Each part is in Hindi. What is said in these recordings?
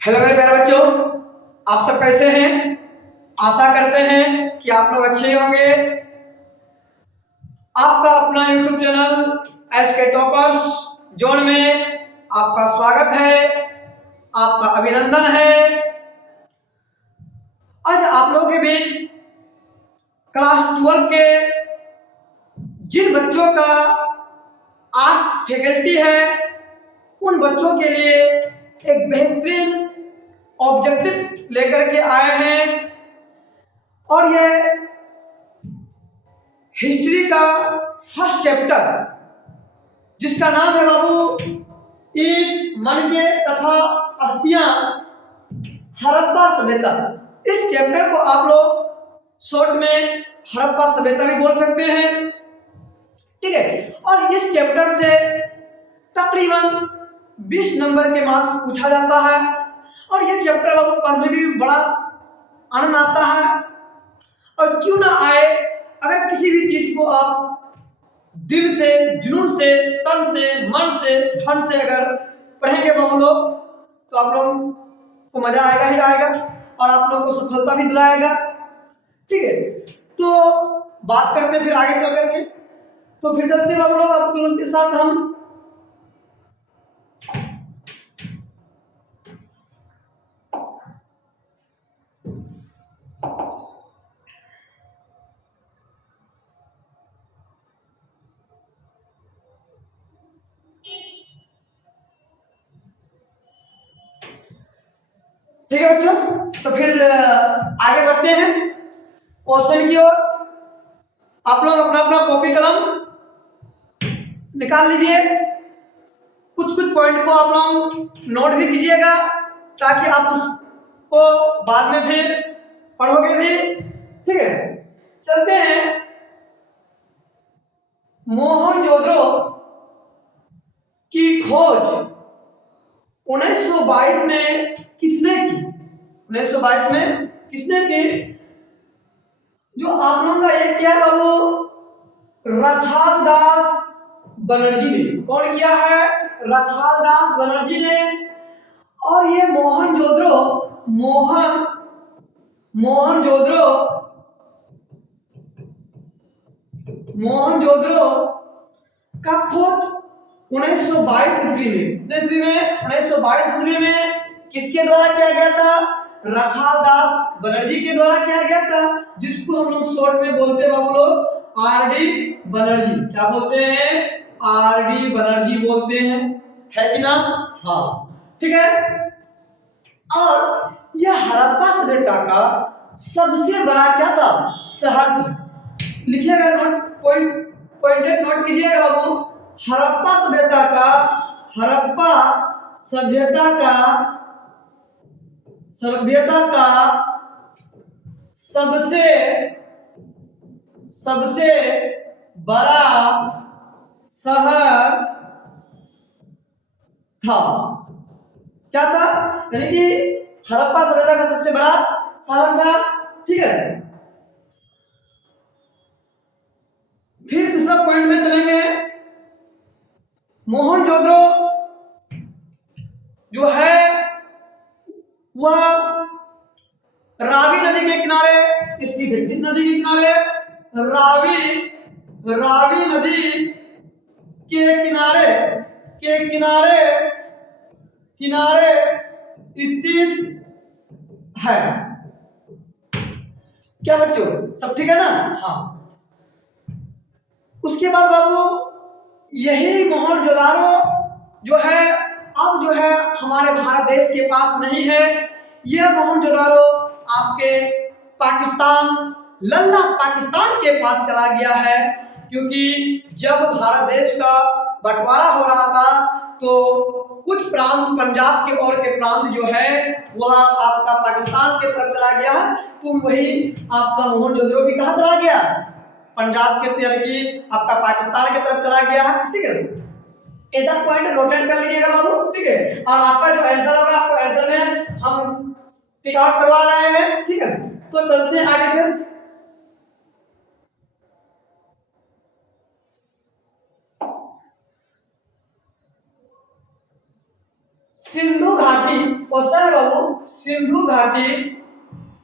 हेलो मेरे प्यारे बच्चों, आप सब कैसे हैं? आशा करते हैं कि आप लोग अच्छे होंगे। आपका अपना YouTube चैनल एस के टॉपर्स जोन में आपका स्वागत है, आपका अभिनंदन है। आज आप लोगों के बीच क्लास 12 के जिन बच्चों का आर्ट्स फैकल्टी है, उन बच्चों के लिए एक बेहतरीन ऑब्जेक्टिव लेकर के आए हैं। और यह हिस्ट्री का फर्स्ट चैप्टर, जिसका नाम है बाबू ईंट, मणके तथा अस्थियां, हड़प्पा सभ्यता। इस चैप्टर को आप लोग शॉर्ट में हड़प्पा सभ्यता भी बोल सकते हैं, ठीक है। और इस चैप्टर से तकरीबन 20 नंबर के मार्क्स पूछा जाता है। और यह चैप्टर बाबू पढ़ने में भी बड़ा आनंद आता है। और क्यों ना आए, अगर किसी भी चीज को आप दिल से, जुनून से, तन से, मन से, धन से अगर पढ़ेंगे बाबू लोग, तो आप लोग को मजा आएगा ही आएगा और आप लोग को सफलता भी दिलाएगा, ठीक है। तो बात करते हैं फिर आगे चल करके। तो फिर चलते बाबू लोग आप लोगों के साथ हम ठीक है बच्चों। तो फिर आगे बढ़ते हैं क्वेश्चन की ओर। आप लोग अपना अपना कॉपी कलम निकाल लीजिए। कुछ कुछ पॉइंट को आप लोग नोट भी कीजिएगा, ताकि आप उसको बाद में फिर पढ़ोगे भी, ठीक है। चलते हैं। मोहनजोदड़ो की खोज 1922 में किसने की? 1922 में किसने की? जो आप लोगों का एक क्या है बाबू, रथाल दास बनर्जी ने। कौन किया है? रथाल दास बनर्जी ने। और ये मोहनजोदड़ो का खोज 1922 ईस्वी में, कितने ईस्वी में? 1922 ईस्वी में किसके द्वारा किया गया था? रथाल दास बनर्जी के द्वारा किया गया था, जिसको हम लोग शॉर्ट में बोलते हैं बाबू लोग आर डी बनर्जी। क्या बोलते हैं? आर डी बनर्जी बोलते हैं, है कि ना? हाँ, ठीक है। और यह हड़प्पा सभ्यता का सबसे बड़ा क्या था? शहर था। लिखिएगा, नोट पॉइंटेड नोट कीजिएगा बाबू। हड़प्पा सभ्यता का हड़प्पा सभ्यता का सभ्यता का सबसे सबसे बड़ा शहर था। क्या था? यानी कि हड़प्पा सभ्यता का सबसे बड़ा शहर था, ठीक है। फिर दूसरा पॉइंट में चलेंगे। मोहनजोदड़ो जो है वह रावी नदी के किनारे स्थित है। किस नदी के किनारे? रावी नदी के किनारे किनारे स्थित है। क्या बच्चों, सब ठीक है ना? हाँ। उसके बाद बाबू यही मोहनजोदड़ो जो है, अब जो है हमारे भारत देश के पास नहीं है। यह मोहनजोदड़ो आपके पाकिस्तान, लल्ला पाकिस्तान के पास चला गया है। क्योंकि जब भारत देश का बंटवारा हो रहा था, तो कुछ प्रांत, पंजाब के और के प्रांत जो है वह आपका पाकिस्तान के तरफ चला गया है। तो वही आपका मोहनजोदड़ो भी कहाँ चला गया? पंजाब के तरफ, आपका पाकिस्तान की तरफ चला गया है, ठीक है। ऐसा पॉइंट नोटेट कर लीजिएगा बाबू, ठीक है। और आपका जो आंसर होगा, आपको आंसर में हम टिक आउट करवा रहे हैं, ठीक है। तो चलते हैं आगे। फिर सिंधु घाटी क्वेश्चन है बाबू, सिंधु घाटी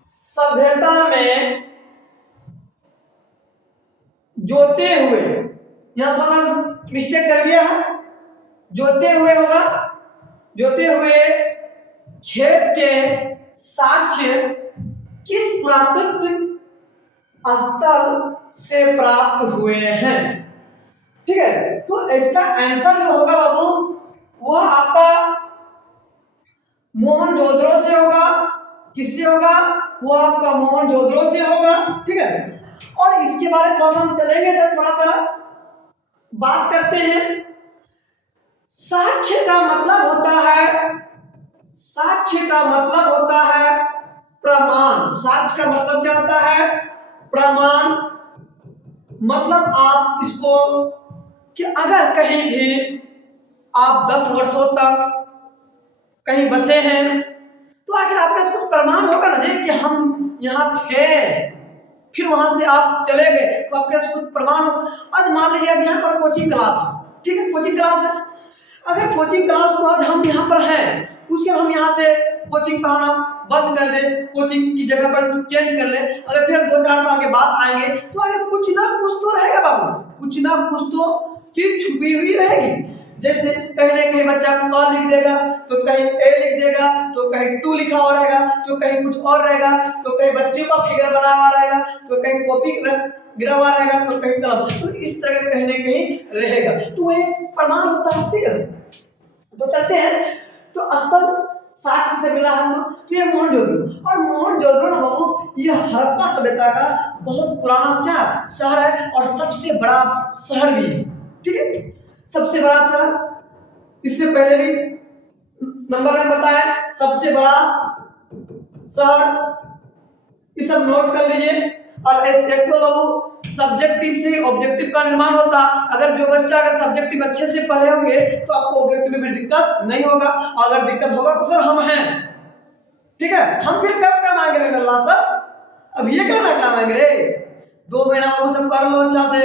सभ्यता में जोते हुए, यहां थोड़ा मिस्टेक कर दिया है, जोते हुए होगा, जोते हुए खेत के साक्ष्य किस पुरातत्व स्थल से प्राप्त हुए हैं। ठीक है, तो इसका आंसर जो होगा बाबू वह आपका मोहनजोदड़ो से होगा। किससे होगा? वो आपका मोहनजोदड़ो से होगा। ठीक है, और इसके बारे में हम चलेंगे सर, थोड़ा सा बात करते हैं। साक्ष्य का मतलब होता है, साक्ष्य का मतलब होता है प्रमाण। साक्ष्य का मतलब क्या होता है? प्रमाण। मतलब आप इसको कि अगर कहीं भी आप 10 वर्षों तक कहीं बसे हैं तो आखिर आपके पास कुछ प्रमाण होगा ना जी कि हम यहाँ थे, फिर वहां से आप चले गए, तो आपके पास कुछ प्रमाण होगा। आज मान लीजिए यहाँ पर कोचिंग क्लास है, ठीक है, कोचिंग क्लास है। अगर कोचिंग क्लास को आज हम यहाँ पर हैं, उसके हम यहाँ से कोचिंग पढ़ाना बंद कर दें, कोचिंग की जगह पर चेंज कर ले, अगर फिर 2-4 साल के बाद आएंगे तो अगर कुछ ना कुछ तो रहेगा बाबू, कुछ ना कुछ तो चीज छुपी हुई रहेगी। जैसे कहीं ना कहीं बच्चा क लिख देगा, तो कहीं ए लिख देगा, तो कहीं 2 लिखा हुआ रहेगा, तो कहीं कुछ और रहेगा, तो कहीं बच्चे का फिगर बना हुआ रहेगा, तो कहीं कॉपी गिरा हुआ रहेगा, तो कहीं कलम, तो इस तरह कहीं ना कहीं रहेगा, तो वह प्रमाण होता है। ठीक है, तो चलते हैं। तो स्थल साक्ष्य से मिला हमको, तो ये मोहनजोदड़ो, और मोहनजोदड़ो ना बाबू ये हड़प्पा सभ्यता का बहुत पुराना क्या शहर है और सबसे बड़ा शहर भी है। ठीक है, सबसे बड़ा शहर, इससे पहले भी नंबर में बताया सबसे बड़ा शहर, ये सब नोट कर लीजिए। और एक तो बाबू सब्जेक्टिव से ऑब्जेक्टिव का निर्माण होता। अगर जो बच्चा अगर सब्जेक्टिव अच्छे से पढ़े होंगे तो आपको ऑब्जेक्टिव में दिक्कत नहीं होगा, अगर दिक्कत होगा तो सर हम हैं। ठीक है, हम फिर कब काम आएंगे अल्लाह सर, अब ये कहना काम आएंगे रे, 2 महीना बाबू सब पढ़ लो अच्छा से,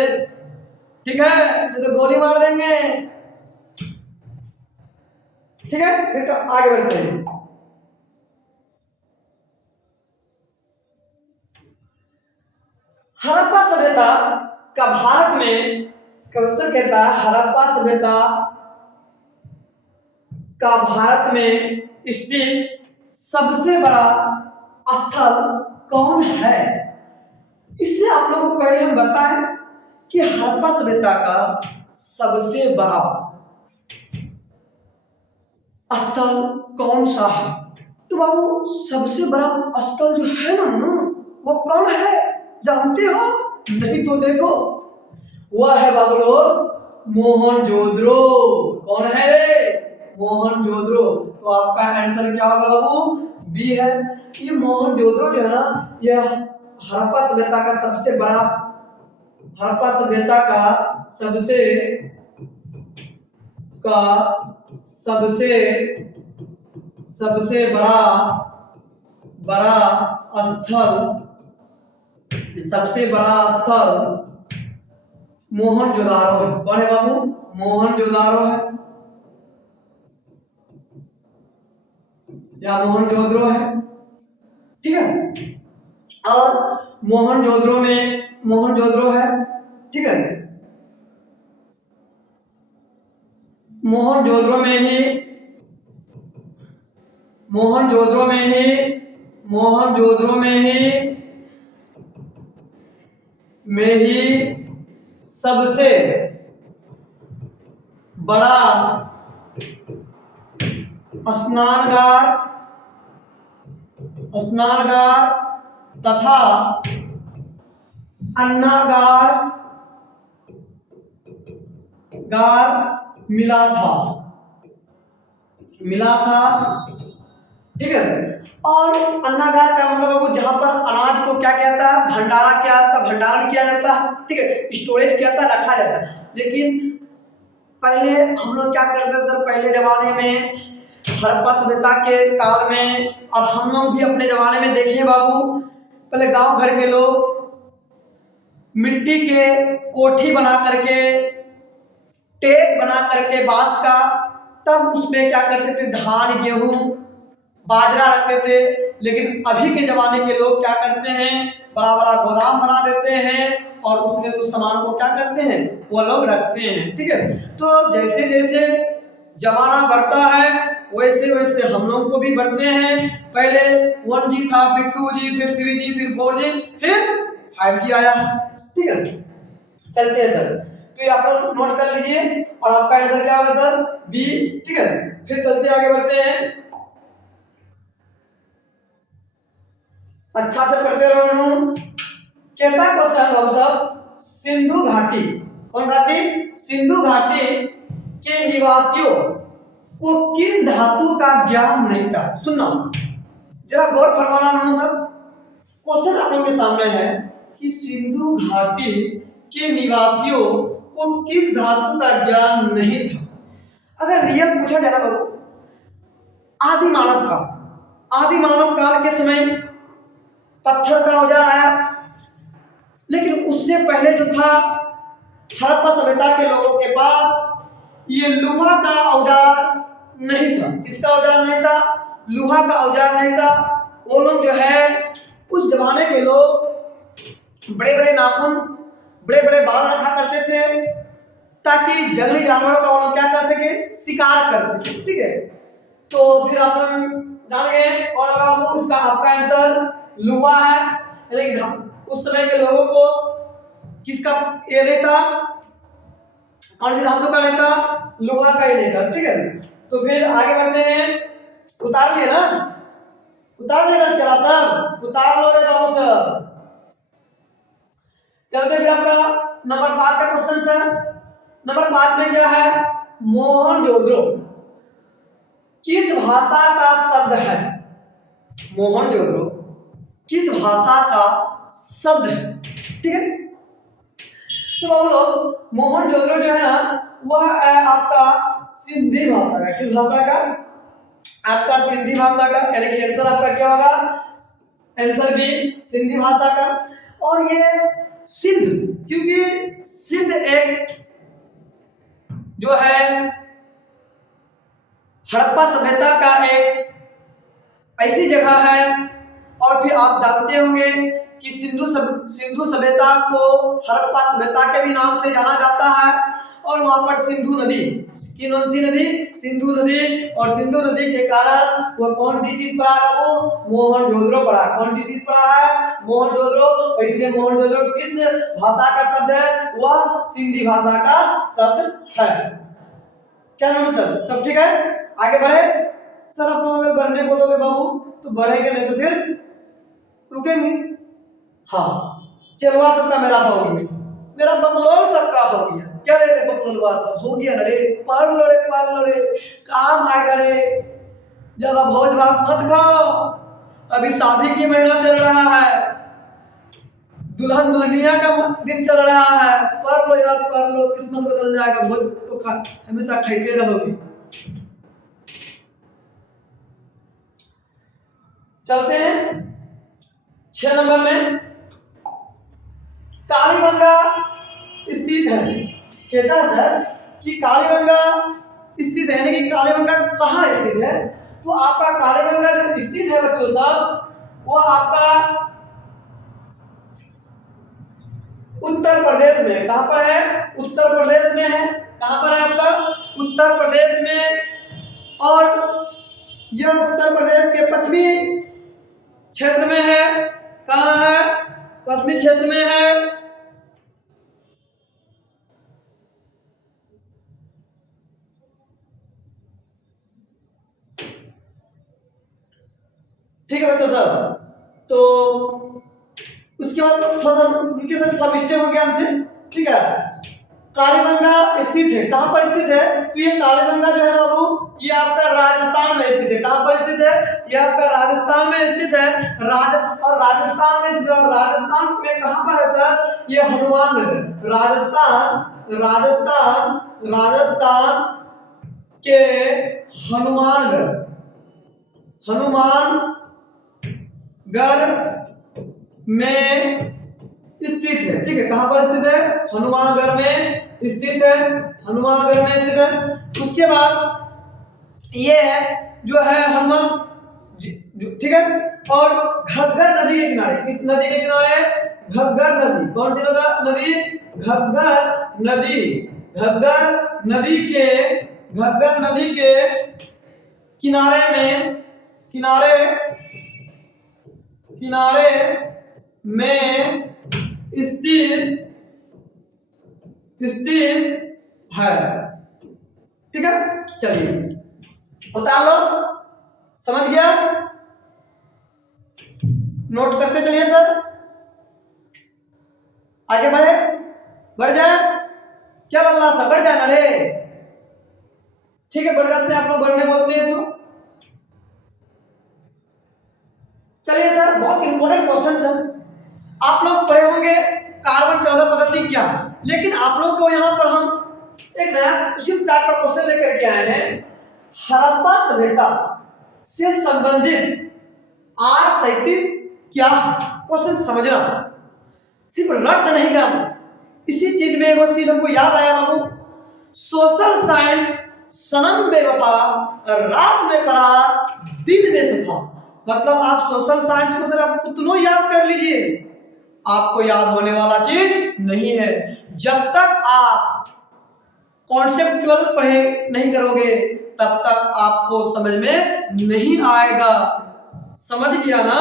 ठीक है, नहीं तो गोली मार देंगे। ठीक है, फिर तो आगे बढ़ते हैं। हड़प्पा सभ्यता का भारत में क्वेश्चन कहता है, हड़प्पा सभ्यता का भारत में स्थित सबसे बड़ा स्थल कौन है? इससे आप लोगों को पहले हम बताएं कि हड़प्पा सभ्यता का सबसे बड़ा स्थल कौन सा है। तो बाबू सबसे बड़ा स्थल जो है ना वो कौन है जानते हो? नहीं तो देखो, वह है बाबू लोग मोहनजोदड़ो। कौन है रे? मोहनजोदड़ो। तो आपका आंसर क्या होगा बाबू? बी है। ये मोहनजोदड़ो जो है ना, यह हड़प्पा सभ्यता का सबसे बड़ा, हड़प्पा सभ्यता का सबसे बड़ा स्थल, सबसे बड़ा स्थल मोहनजोदड़ो है। कौन है बाबू? मोहनजोदड़ो है या मोहनजोदड़ो है। ठीक है, और मोहनजोदड़ो है। ठीक है, मोहनजोदड़ो में ही सबसे बड़ा स्नानगार तथा अन्नागार मिला था। ठीक है, और अन्नागार का मतलब बाबू जहां पर अनाज को क्या कहता है, भंडारा क्या होता है, भंडारण किया जाता है। ठीक है, स्टोरेज किया जाता है, रखा जाता है। लेकिन पहले हम लोग क्या करते थे सर, पहले जमाने में हड़प्पा सभ्यता के काल में, और हम लोग भी अपने जमाने में देखे बाबू, पहले गांव घर के लोग मिट्टी के कोठी बना करके, टेक बना करके बांस का, तब उसमें क्या करते थे, धान गेहूं बाजरा रखते थे। लेकिन अभी के जमाने के लोग क्या करते हैं, बड़ा बड़ा गोदाम बना देते हैं और उसमें उस सामान को क्या करते हैं, वो लोग रखते हैं। ठीक है, तो जैसे जैसे जमाना बढ़ता है वैसे वैसे हम लोग को भी बढ़ते हैं। पहले 1G था, फिर 2G, फिर 3G, फिर 4G, फिर 5G आया। ठीक है, चलते हैं सर। तो ये आप लोग नोट कर लीजिए और आपका आंसर क्या होगा सर, बी। ठीक है, फिर चलते आगे बढ़ते हैं। अच्छा से पढ़ते रहो। कहता क्वेश्चन बाबू साहब, सिंधु घाटी, कौन घाटी, सिंधु घाटी के निवासियों को किस धातु का ज्ञान नहीं था। सुनना जरा, गौर फरमाना मानो साहब। क्वेश्चन आप लोगों के सामने है कि सिंधु घाटी के निवासियों को किस धातु का ज्ञान नहीं था। अगर रियल पूछा जाए ना बाबू, आदि मानव काल, आदि मानव काल के समय पत्थर का औजार आया, लेकिन उससे पहले जो था हड़प्पा सभ्यता के लोगों के पास ये लोहा का औजार नहीं था। किसका औजार नहीं था, लोहा का औजार नहीं था। वो लोग जो है उस जमाने के लोग बड़े बड़े नाखून, बड़े बड़े बाल रखा करते थे ताकि जंगली जानवरों का वो लोग क्या कर सके, शिकार कर सके। ठीक है, तो फिर आप लोग जान गए कौन होगा वो, उसका आपका आंसर लोहा है। लेकिन उस समय के लोगों को किसका ये नहीं था, कौन सी धातु का नहीं था, लोहा का ही नहीं था। ठीक है, तो फिर आगे बढ़ते हैं। उतार लिए ना, उतार लेना चला सब, उतार लो रे बाबू सर। चलते फिर आपका नंबर 5 का क्वेश्चन सर। नंबर 5 में क्या है, मोहनजोदड़ो किस भाषा का शब्द है। मोहनजोदड़ो किस भाषा का शब्द है। ठीक है, तो बाबू लोग मोहनजोदड़ो जो है ना वह आपका सिंधी भाषा का, किस भाषा का, आपका सिंधी भाषा का, यानी कि आंसर आपका क्या होगा, आंसर बी सिंधी भाषा का। और ये सिंध, क्योंकि सिंध एक जो है हड़प्पा सभ्यता का एक ऐसी जगह है। और फिर आप जानते होंगे कि सिंधु सभ्यता को हड़प्पा सभ्यता के भी नाम से जाना जाता है। और वहां पर सिंधु नदी, कौन सी नदी, सिंधु नदी। और सिंधु नदी के कारण वह कौन सी चीज पड़ा है वो, मोहनजोदड़ो पड़ा। कौन सी चीज पड़ा है, मोहनजोदड़ो। इसलिए मोहनजोदड़ो किस भाषा का शब्द है, वह सिंधी भाषा का शब्द है। क्या नाम सर, सब ठीक है, आगे बढ़े सर। आप लोग अगर बढ़ने बोलोगे बाबू तो बढ़ेंगे, नहीं तो फिर रुकेंगे। हाँ, चलवा सबका मेरा हो गया, मेरा बकलोल सबका हो गया। क्या रे बकलोलवा सब हो गया रे, पढ़ लो रे, काम आएगा रे। ज्यादा भोज भात मत खाओ, अभी शादी की महीना चल रहा है, दुल्हन दुल्हनिया का दिन चल रहा है। पढ़ लो यार, पढ़ लो, किस्मत बदल जाएगा। भोज तो खा हमेशा खाते रहोगे। चलते हैं 6 नंबर में। कालीबंगा स्थित है। कहता है सर कि कालीबंगा स्थित है, यानी कि कालीबंगा कहाँ स्थित है। तो आपका कालीबंगा जो स्थित है बच्चों साहब, वो आपका उत्तर प्रदेश में। कहाँ पर है, उत्तर प्रदेश में है। कहाँ पर है आपका, उत्तर प्रदेश में। और यह उत्तर प्रदेश के पश्चिमी क्षेत्र में है। कहाँ है, पश्चिमी क्षेत्र में है। ठीक है बच्चों साहब, तो उसके बाद थोड़ा सा मिस्टेक हो गया हमसे। ठीक है, कालीबंगा स्थित है, कहाँ पर स्थित है, तो ये कालीबंगा जो है बाबू ये आपका राजस्थान में स्थित है। कहाँ पर स्थित है, ये आपका राजस्थान में स्थित है। और राजस्थान में कहाँ पर है सर, ये हनुमानगढ़। राजस्थान के हनुमानगढ़ में स्थित है। ठीक है, कहां पर स्थित है, हनुमानगढ़ में स्थित है। हनुमानगढ़ में स्थित है। उसके बाद ये जो है हनुमान ठीक है। और घग्गर नदी के किनारे, किस नदी के किनारे? घग्गर नदी। कौन सी नदी? घग्गर नदी। घग्गर नदी के किनारे में, किनारे में स्थित है। ठीक है, चलिए उतार लो। समझ गया? नोट करते चलिए सर, आगे बढ़े, बढ़ जाए। क्या लल्ला सा बढ़ जाए ना रे। ठीक है, बढ़ जाते हैं, आप लोग बढ़ने बोलते हैं तो। चलिए सर, बहुत इंपॉर्टेंट क्वेश्चन है। आप लोग पढ़े होंगे कार्बन 14 पद्धति क्या है, लेकिन आप लोग को यहाँ पर हम एक नया उसी टाइप का क्वेश्चन लेकर के आए हैं। हड़प्पा सभ्यता से संबंधित R37 क्या? क्वेश्चन समझना, सिर्फ रट नहीं करना। इसी चीज में एक चीज हमको याद आया बाबू, सोशल साइंस सनम बेवफा, रात में करार दिन में सफा। मतलब आप सोशल साइंस को सर आप उतना याद कर लीजिए, आपको याद होने वाला चीज नहीं है। जब तक आप कॉन्सेप्चुअल पढ़े नहीं करोगे तब तक आपको समझ में नहीं आएगा। समझ गया ना?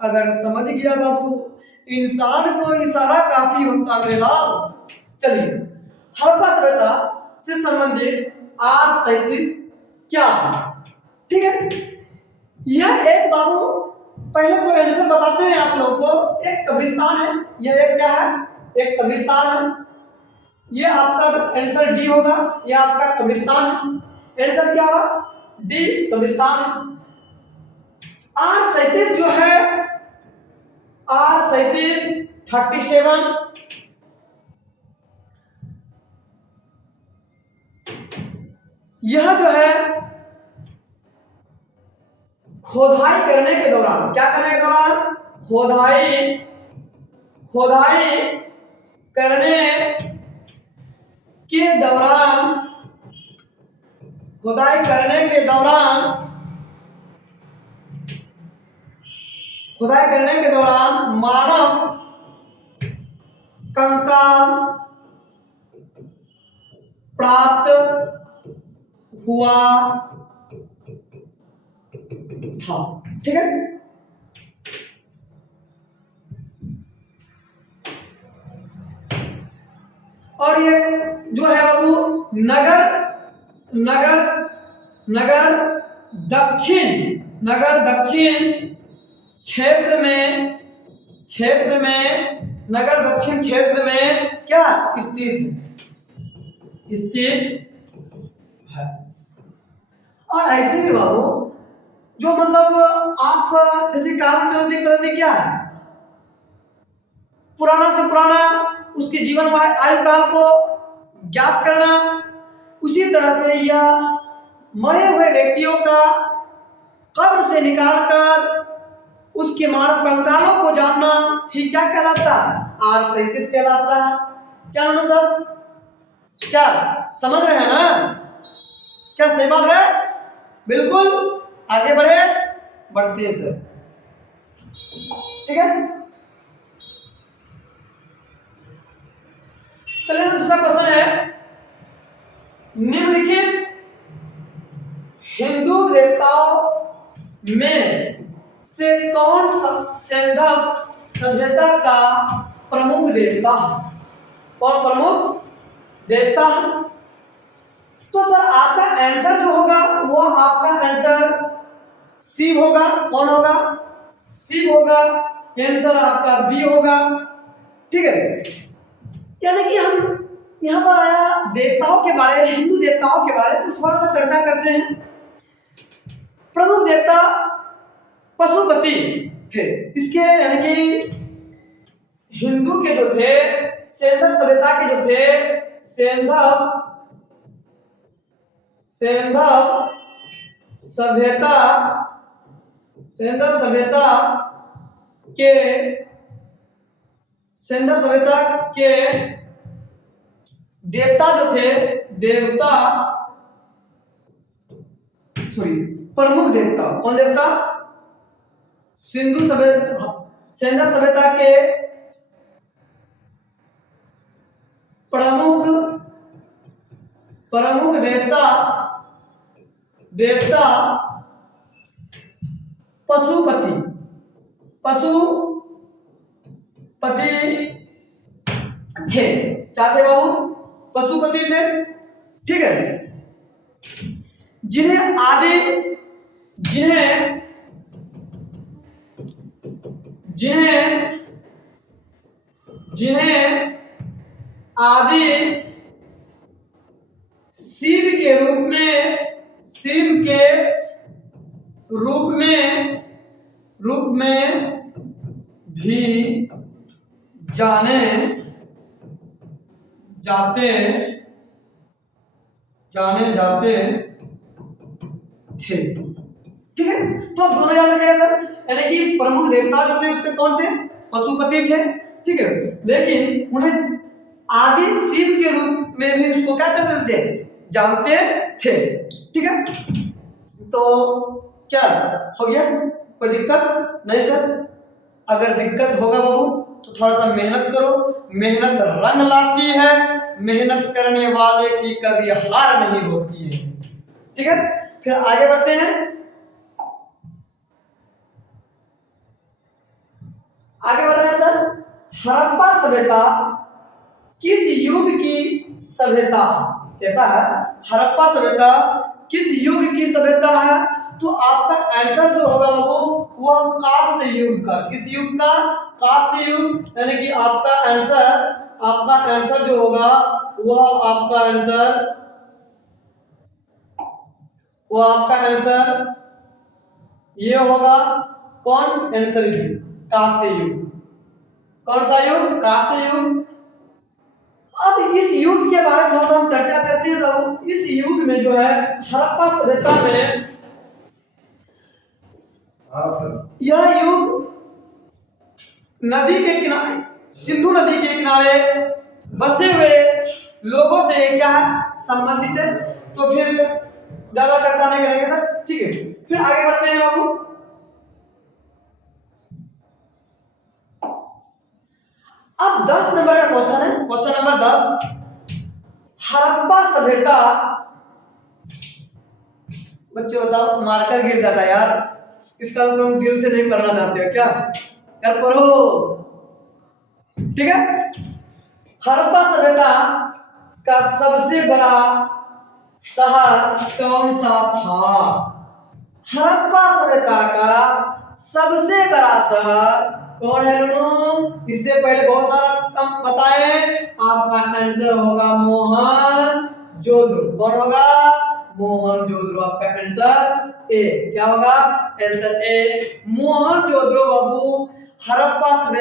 अगर समझ गया बाबू, इंसान को इशारा काफी होता मेरे लाल। चलिए, हड़प्पा सभ्यता से संबंधित R37 क्या है? ठीक है, यह एक बाबू पहले तो आंसर बताते हैं आप लोगों को। एक कब्रिस्तान है, यह एक क्या है? एक कब्रिस्तान है। ये आपका आंसर डी होगा, ये आपका कब्रिस्तान है। आंसर क्या होगा? डी, कब्रिस्तान है। R37 जो है, R37 37 यह जो है खोदाई करने के दौरान, क्या करने के दौरान? खोदाई करने के दौरान, खुदाई करने के दौरान मानव कंकाल प्राप्त हुआ था। ठीक है, और ये जो है बाबू नगर दक्षिण क्षेत्र में नगर दक्षिण क्षेत्र में क्या स्थित है। और ऐसे भी बाबू जो मतलब आप जैसे कार्बन 14 पद्धति क्या है? पुराना से पुराना उसके जीवन आयु काल को ज्ञात करना। उसी तरह से यह मरे हुए व्यक्तियों का कब्र से निकालकर उसके मानव कंकालों को जानना ही क्या कहलाता है? R37 कहलाता है। क्या ना सब, क्या समझ रहे हैं ना? क्या सही बात है? बिल्कुल, आगे बढ़ते हैं सर। ठीक है, चलिए दूसरा क्वेश्चन है, निम्नलिखित हिंदू देवताओं में से कौन सिंधव सभ्यता का प्रमुख देवता? कौन प्रमुख देवता? तो सर आपका आंसर जो होगा वो आपका आंसर शिव होगा। कौन होगा? शिव होगा। आंसर आपका बी होगा। ठीक है, यानी कि हम यहाँ पर आया देवताओं के बारे में, हिंदू देवताओं के बारे में तो थोड़ा सा चर्चा करते हैं। प्रमुख देवता पशुपति थे इसके, यानी कि हिंदू के जो थे, सिंधव सभ्यता के जो थे, सिंधव सभ्यता के देवता जो थे, सॉरी प्रमुख देवता, कौन देवता? सिंधु सभ्यता, सिंधु सभ्यता के प्रमुख प्रमुख देवता देवता पशुपति, पशुपति थे। क्या थे बाबू? पशुपति थे। ठीक है। जिन्हें आदि जिन्हें जिन्हें जिन्हें आदि शिव के रूप में भी जाने जाते थे। ठीक है। तो अब दोनों याद रखिएगा सर, यानी कि प्रमुख देवता जो थे उसके कौन थे? पशुपति थे। ठीक है। लेकिन उन्हें आदि शिव के रूप में भी उसको क्या करते थे? जानते थे। ठीक है। तो क्या हो गया? कोई दिक्कत नहीं सर? अगर दिक्कत होगा बाबू तो थोड़ा सा मेहनत करो, मेहनत रंग लाती है, मेहनत करने वाले की कभी हार नहीं होती है। ठीक है। फिर आगे बढ़ते हैं। आगे बढ़ रहे हैं सर। हड़प्पा सभ्यता किस युग की सभ्यता? कहता है हड़प्पा सभ्यता किस युग की सभ्यता है? तो आपका आंसर जो होगा वो वह कांस्य युग का। किस युग का? कांस्य युग। यानी कि आपका आंसर जो होगा वह आपका आंसर ये होगा। कौन आंसर? कांस्य युग। कौन सा युग? कांस्य युग। अब इस युग के बारे में हम चर्चा करते हैं सब। इस युग में जो है हड़प्पा सभ्यता में यह युग नदी के किनारे, सिंधु नदी के किनारे बसे हुए लोगों से क्या है? संबंधित है। तो फिर ज्यादा चर्चा नहीं करेंगे सर। ठीक है। फिर आगे बढ़ते हैं बाबू। अब 10 नंबर का क्वेश्चन है, क्वेश्चन नंबर 10। हड़प्पा सभ्यता, बच्चों बताओ, मार्कर गिर जाता है यार, इसका तुम दिल से नहीं पढ़ना चाहते हो क्या? यार पढ़ो। ठीक है। हड़प्पा सभ्यता का सबसे बड़ा शहर कौन सा था? हड़प्पा सभ्यता का सबसे बड़ा शहर कौन है लोगों? इससे पहले बहुत सारा कम बताए। आपका आंसर होगा मोहनजोदड़ो। कौन होगा? मोहनजोदड़ो। आपका आंसर ए। क्या होगा? आंसर ए मोहनजोदड़ो बाबू हड़प्पा सभ्यता